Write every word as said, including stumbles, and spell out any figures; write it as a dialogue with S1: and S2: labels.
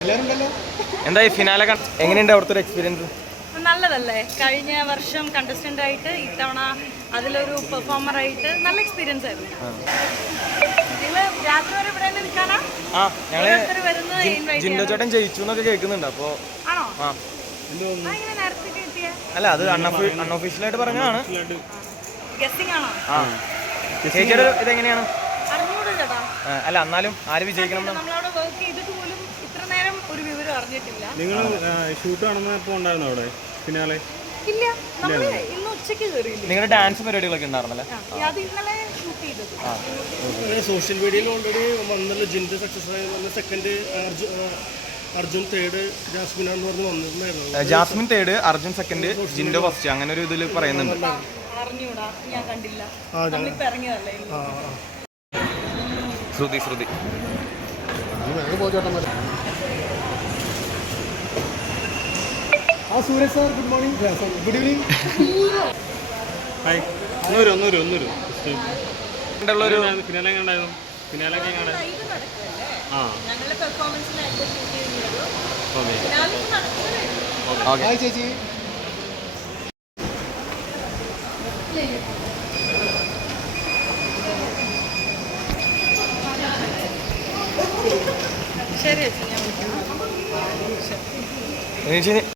S1: എന്തായി ഫിനാലെ എങ്ങനെയുണ്ട് അവിടുത്തെ ഒരു എക്സ്പീരിയൻസ്?
S2: നല്ലതല്ലേ? കഴിഞ്ഞ വർഷം കണ്ടസ്റ്റന്റ് ആയിട്ട് ഇത്തവണ അതിലൊരു പെർഫോമർ ആയിട്ട് നല്ല എക്സ്പീരിയൻസ് ആയിരുന്നു. രാത്രി വരെ ഇവിടെ നിൽക്കാനാ?
S1: ആ ഞങ്ങള് ജിൻഡോ ചേട്ടൻ ജയിച്ചു എന്നൊക്കെ കേൾക്കുന്നുണ്ട്. അപ്പോ
S2: ആണോ?
S1: ആ അല്ല, അത് അൺഒഫീഷ്യലായിട്ട് പറഞ്ഞതാണ്. ആ ചേച്ചിയുടെ ഇതെങ്ങനെയാണ്? അല്ല എന്നാലും ആര് വിജയിക്കണം?
S3: നിങ്ങൾ ഷൂട്ട് കാണുന്നപ്പോൾ ഉണ്ടായിരുന്നു അവിടെ ഫിനാലെ?
S2: ഇല്ല, നമ്മള് ഇന്ന് ഉച്ചയ്ക്ക് കയറിയില്ല.
S1: നിങ്ങളുടെ ഡാൻസ് പരിപാടികളൊക്കെ ഉണ്ടായിരുന്നല്ലേ?
S2: അത് ഇന്നലെ ഷൂട്ട് ചെയ്തത്.
S3: സോഷ്യൽ മീഡിയയിൽ ഓൾറെഡി വന്നല്ലോ ജിൻഡോ സക്സസ് ആയി. സെക്കൻഡ് അർജുൻ തേർഡ് ജാസ്മിൻ എന്ന് പറഞ്ഞ് വന്നിട്ടുണ്ടായിരുന്നു.
S1: Jasmine third, Arjun second, Jinto first, അങ്ങനെ ഒരു ഇതിൽ പറയുന്നുണ്ട്.
S2: അറിഞ്ഞൂടാ, ഞാൻ കണ്ടില്ല. ഇറങ്ങിയതല്ലേ.
S1: ശ്രുതി ശ്രുതി
S3: ആ Sooraj sir, good morning. Good evening. Hi. ഒന്നൂര് ഒന്നൂര് ഒന്നൂര് ഫിനാലെ എങ്ങനെയുണ്ടായിരുന്നു? ഫിനാലെ ഒക്കെ എങ്ങനെ? ആ ഓക്കെ. ഹായ് ചേച്ചി.
S2: ശരി ചേച്ചി, ഞാൻ വിളിക്കാം.